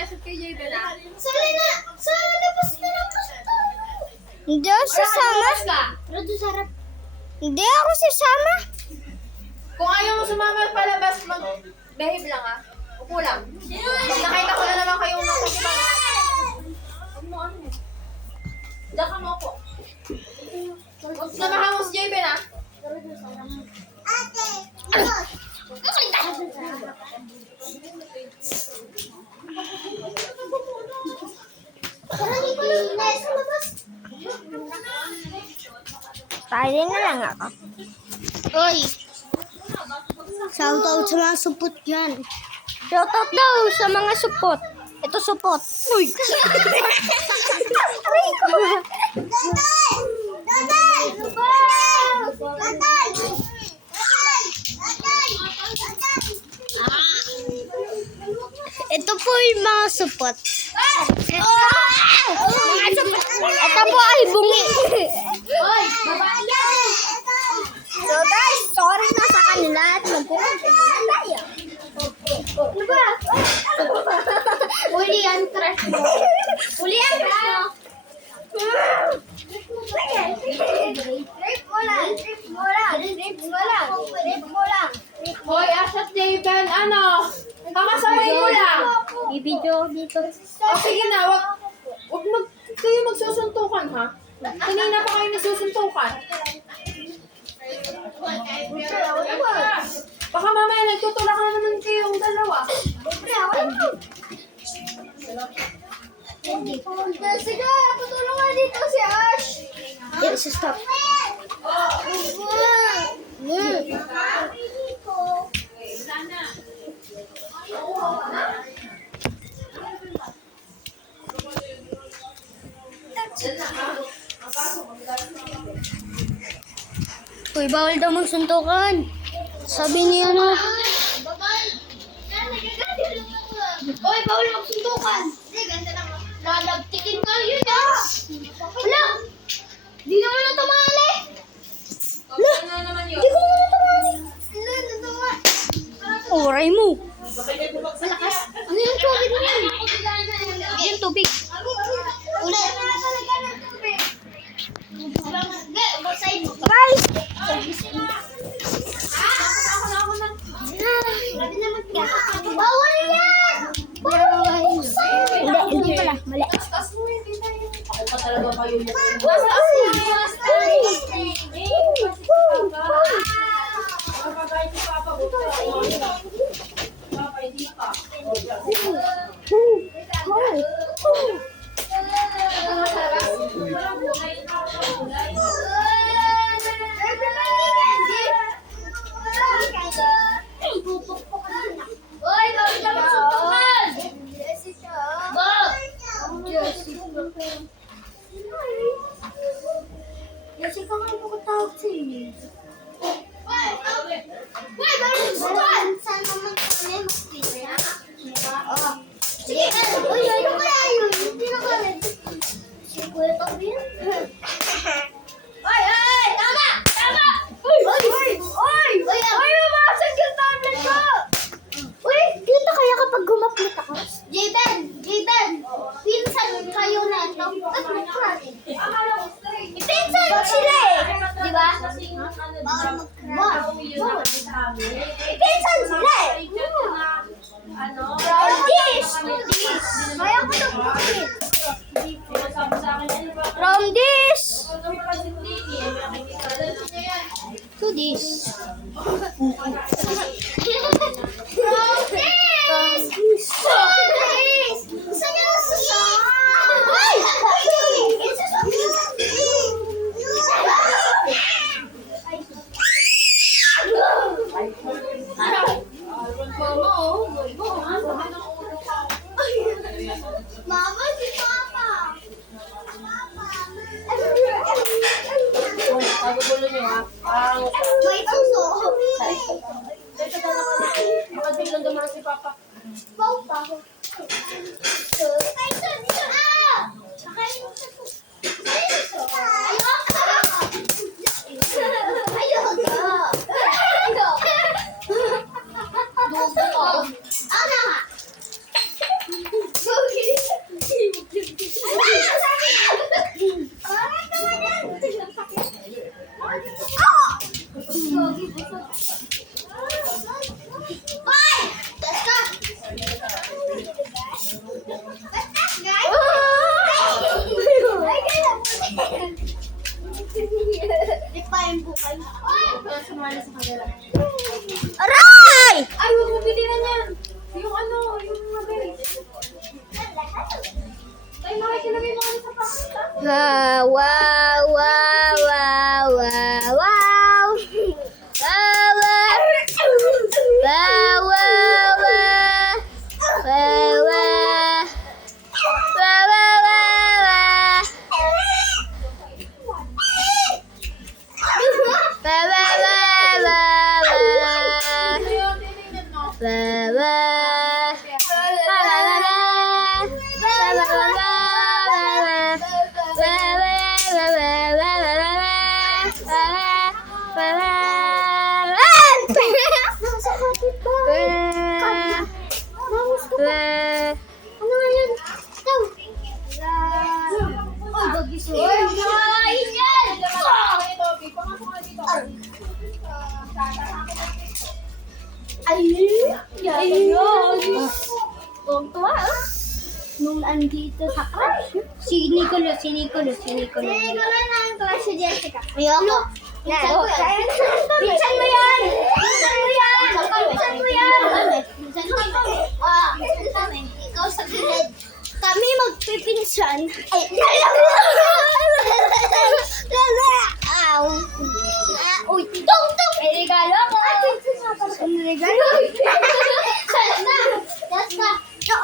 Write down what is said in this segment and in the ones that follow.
asset kay JB na. Sali na! Sa labas na lang kasi tayo. Hindi ako sasama. Pero doon sa harap. Hindi ako sasama. Kung ayaw mo sumama palabas, mag-behave lang ah. Upo lang. Pag nakita ko na naman kayong nakasama. Huwag mo ano eh. Diyan ka mo po. Huwag samahan mo si JB na. Ate! Parang ikaw lang na sa labas. Pwede na lang ako. Oy! Shout out sa mga supot yan. Shoutout daw sa mga support. Ito support. Uy! Aray ko! Tatay! Tatay! Tatay! Ito po yung mga support. Mga support. Ito po ay bungi. Oy! Babae yan! So guys, sorry na sa kanila at magpupunta na tayo. Ano ba? Uli yan, crush mo. Uli yan, crush mo. Trip mo lang. Trip mo lang. Trip mo lang. Trip mo lang. Hoy, asset JB, ano? Kakasaway ko lang. Ibidyo dito. O sige na, wag kayo magsusuntukan ha. Kanina pa kayo nagsusuntukan. Baka mamaya nagtutulak na naman kayong dalawa. Sige, patulong nga dito si Ash. Yes, stop. Uy, bawal daw magsuntukan. Sabi niya na. Oy, bawal magsuntukan. Hindi, ganda lang. Lalagtikin ka yun ah. Wala. Di naman na tumali. Ano naman yun? Di ko naman tumali. Wala, natuwa. Oray mo. Malakas. Ano yung tubig mo yan? Yung tubig. Ulit. Hindi, basahin mo. Guys! Grabe naman ka. Bawal yan! Hindi pala. Mali. Ako pa talaga kayo yan. Taas niya, taas Kapagay si Papa, buta. Papa, hindi pa. Oy, bawal ka magsuntukan! Jessica nga mo katawag sa inyo. Uy, bawal magsuntukan! Saan naman kami magpila? Sige, uy, ano kaya yun? Hindi na kami. Si Kuya Toby yan. Oy, oy, tama! Tama! Uy! Uy! Uy! Uy, mabasag yung tablet ko! Uy, dito kaya kapag gumaplit ako? J-Ben! J-Ben! Pinsan kayo na ito. Pinsan sila eh! Di ba? Bawal mag-crash. Pinsan sila eh! From this! Kaya ko na bukit. From this to this. From this! Saan niya nasusunod? Ay! Mama, si Papa! Pagugulo niyo ha. May puso! Teka, makadilong naman si Papa. Papa! Ay, dito! Ah! Nakain mo sa puso! Ayoko! Ayoko! Dugo ko! Ano nga? Wow, wow, wow, wow, wow, wow. Wow, wow. Wow, wow, wow. Wow, wow. Wow, wow, wow, wow. Wow, wow, wow, wow, wow. Ayun, titingnan mo. Wow, wow. Nasa kapitbahay. Ano nga yun? Ito. Ay, bagising. Ay, yan! Pangasok ka dito. Ayun! Tuwa, nung andito sa crush. Si Nicholas. Si Nicholas na ang crush si Jessica. Ayoko. Pinsan mo yan. Pinsan mo yan! Pinsan mo yan! Pinsan mo yan! Pinsan kami. Pinsan kami. Ikaw sa gilid. Kami magpipinsan. Ay, Ow. Uy, tung! May regalo ako. May regalo? Sana! That's na. Oh,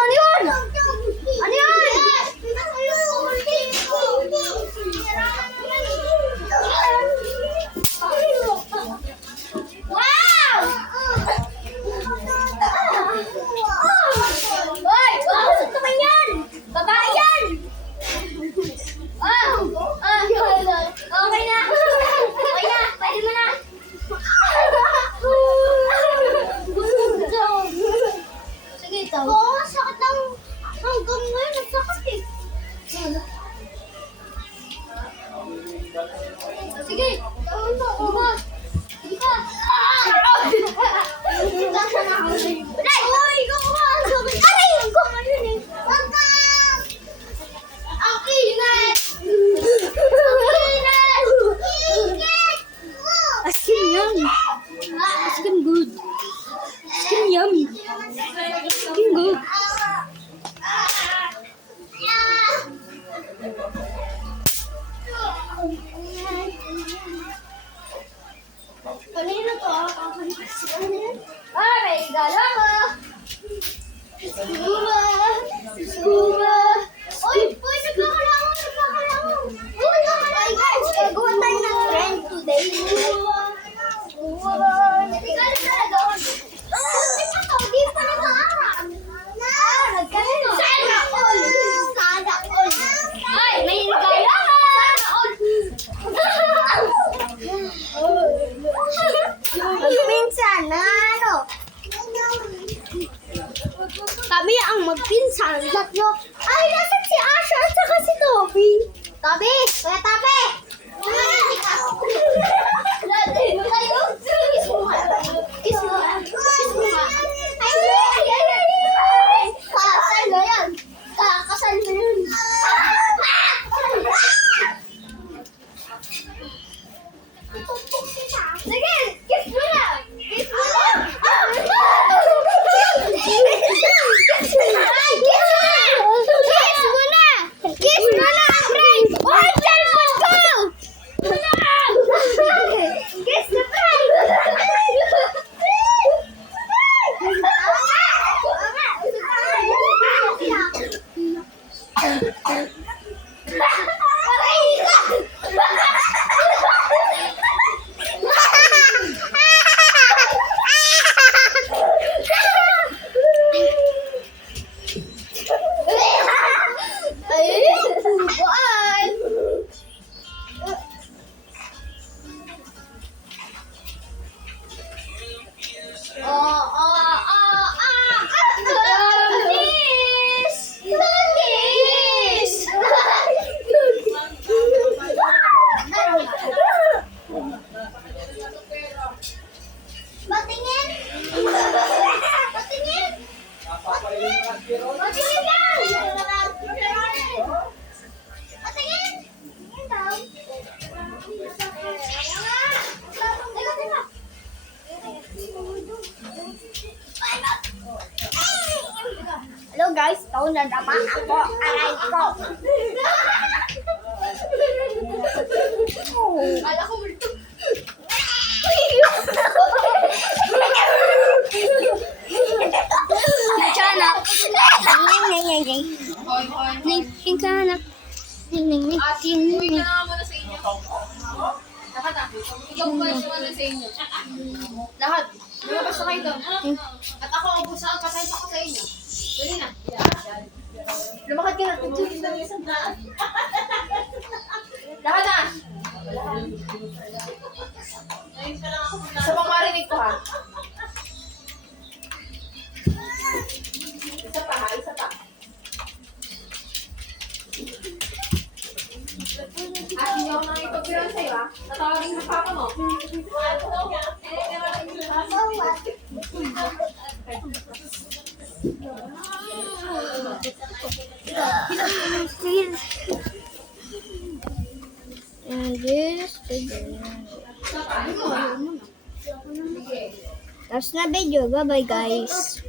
ano yun? Ano yun? Wow! Hoy! Wow! Saan naman yan? Babae yan! Okay na! Okay na! Pwede mo na! Sige, ito. Oo, sakit ng hanggang ngayon. Nagsakit eh. Sige. Bukas. Sige ka. Nay! Uy, ikaw ka. Sakit. Aray! Ikaw ka yun eh. Pagkak! Ang init! Skin yum. Skin good. Skin yummy. Skin good. Kanina to may regalo mo! Scuba! Uy! Nagkakalangon! Uy! Gagawa tayo ng trend today. Regalo talaga ako. Di pa nag-aaral. Nagkaroon. Sana all! Sana all! Ay! May regalo mo! Sana all! Magpinsan na ano? Kami ang magpinsan. Tatlo. Ay, nasan si Asha at saka si Toby? Toby! Kuya Toby! Kiss mo nga. Kiss mo nga. Kiss mo nga. Ay! Kasal na yan. Kakasal na yun. Sige! Kiss mo na! Kiss mo na! Kiss mo na! Kiss mo na! Kiss mo na, Frank! Oh, cellphone ko! guys, ito nadama ako. Aray ko. Kala ko multo. Chana. Ning. Hoy, hoy. Ning kana. Ning. At uwi ka na nga muna sa inyo. Lahat ah. Ikaw ba yung muna sa inyo? Lahat. Lumabas na kayo doon. At ako, ubusan ang pasensya ko sa inyo. Dali na. Lumakad ka na. Lahat na. Sa pang marinig ko ha. Isa pa ha, isa pa. At hindi ako nakipagbiran sa'yo ha. Tatawagin sa papa mo. And this. Tapos na video. Bye-bye guys.